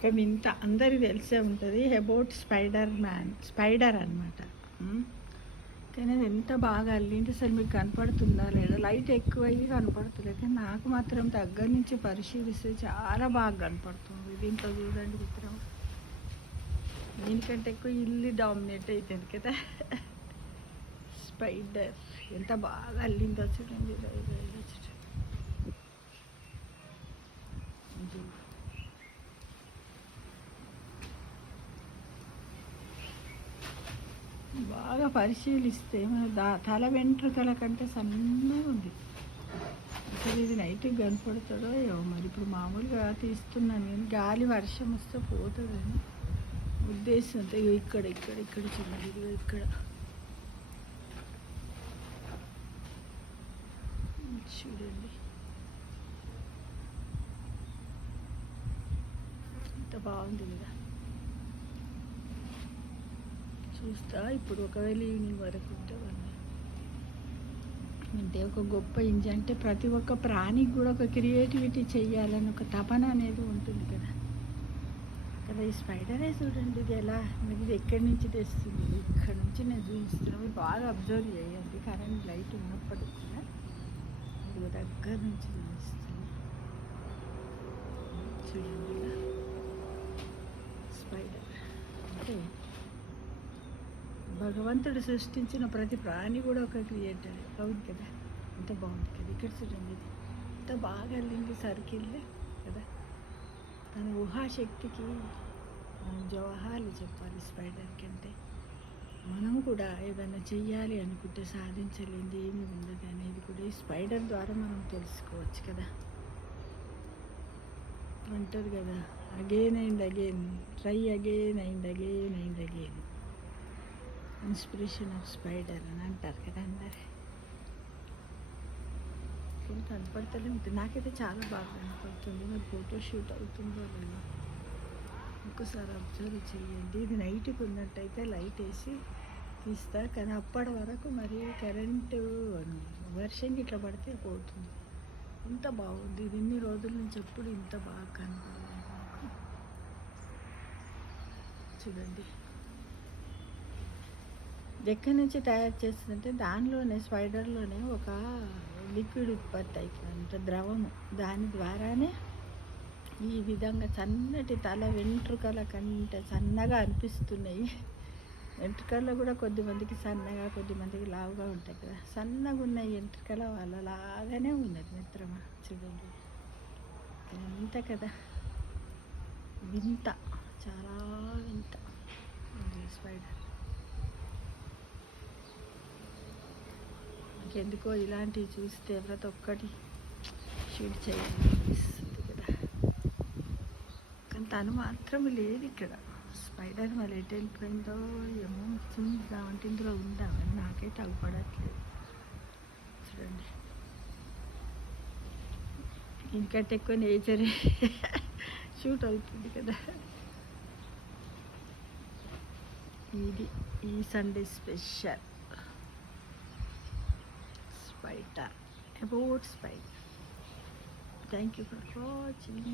ఇక వింత అందరికి తెలిసే ఉంటుంది అబౌట్ స్పైడర్ అనమాట. కానీ అది ఎంత బాగా అల్లింటే అసలు మీకు కనపడుతుందా లేదా, లైట్ ఎక్కువ అయ్యి కనపడుతుంది, కానీ నాకు మాత్రం దగ్గర నుంచి పరిశీలిస్తే చాలా బాగా కనపడుతుంది. దీంట్లో చూడండి చిత్రం, దీనికంటే ఎక్కువ ఇల్లు డామినేట్ అవుతుంది కదా. స్పైడర్ ఎంత బాగా అల్లిందో చూడండి. బాగా పరిశీలిస్తే మన తల వెంట్రుకల కంటే సన్నగా ఉంది. అసలు ఇది నైట్కి కనపడుతుందో ఏమో మరి. ఇప్పుడు మామూలుగా తీస్తున్నాను కానీ గాలి వర్షం వస్తే పోతుందని ఉద్దేశంతో ఇక్కడ ఇక్కడ ఇక్కడ చూడండి, ఇదిగో ఇక్కడ చూడండి ఎంత బాగుంది కదా. చూస్తా ఇప్పుడు ఒకవేళ ఈవినింగ్ వరకు ఉంటే అంటే ఒక గొప్ప ఇంజన్ అంటే ప్రతి ఒక్క ప్రాణికి కూడా ఒక క్రియేటివిటీ చెయ్యాలని ఒక తపన అనేది ఉంటుంది కదా. కదా ఈ స్పైడరే చూడండి, ఇది ఎలా మీరు ఇది ఎక్కడి నుంచి తెస్తుంది, ఇక్కడ నుంచి నేను చూపిస్తున్నాను. మీరు బాగా అబ్జర్వ్ చేయండి, కరెంట్ లైట్ ఉన్నప్పటికి కూడా ఇది దగ్గర నుంచి చూపిస్తుంది. చూడండి ఇలా స్పైడర్ అంటే భగవంతుడు సృష్టించిన ప్రతి ప్రాణి కూడా ఒక క్రియేటర్ అవును కదా. ఎంత బాగుంది కదా. ఇక్కడ చూడండి ఎంత బాగా వెళ్ళింది సర్కిల్ కదా. తన ఊహాశక్తికి జవహాలు చెప్పాలి స్పైడర్ కంటే. మనం కూడా ఏదైనా చెయ్యాలి అనుకుంటే సాధించలేనిది ఏమి ఉండదు అనేది కూడా ఈ స్పైడర్ ద్వారా మనం తెలుసుకోవచ్చు కదా. అంటారు కదా, again and again, try again and again and again, inspiration of spider అని అంటారు కదా అందరు. కానీ కనపడతలే ఉంటుంది, నాకైతే చాలా బాగా కనపడుతుంది. మరి ఫోటో షూట్ అవుతుందో లేదో ఇంకోసారి అబ్జర్వ్ చేయండి. ఇది నైట్కి ఉన్నట్టయితే లైట్ వేసి తీస్తా, కానీ అప్పటి వరకు మరి కరెంటు వర్షం ఇట్లా పడితే పోతుంది. ఇంత బాగుంది ఇది, ఇన్ని రోజుల నుంచి ఎప్పుడు ఇంత బాగా కనపడలేదు నాకు. చూడండి ఎక్కడి నుంచి తయారు చేస్తుందంటే దానిలోనే స్పైడర్లోనే ఒక లిక్విడ్ ఉత్పత్తి అవుతుంది అంటే ద్రవము. దాని ద్వారానే ఈ విధంగా సన్నటి తల వెంట్రుకల కంటే సన్నగా అనిపిస్తున్నాయి. వెంట్రుకల్లో కూడా కొద్దిమందికి సన్నగా కొద్దిమందికి లావుగా ఉంటాయి కదా. సన్నగా ఉన్న వెంట్రుకల వాళ్ళలాగానే ఉన్నది మిత్రమా. చూడండి ఎంత కదా వింత, చాలా వింత స్పైడర్. ఎందుకో ఇలాంటివి చూస్తే ప్రతి ఒక్కటి షూట్ చేయాలనిపిస్తుంది కదా. కానీ తను మాత్రం లేదు ఇక్కడ. స్పైడర్ మళ్ళీ ఎటు వెళ్ళిపోయిందో ఏమో చూద్దామంటే ఇందులో ఉందామని నాకైతే అవ్వపడట్లేదు. చూడండి ఇంకంటే ఎక్కువ నేచరే షూట్ అవుతుంది కదా. ఇది ఈ Sunday special spider, about spider. Thank you for watching.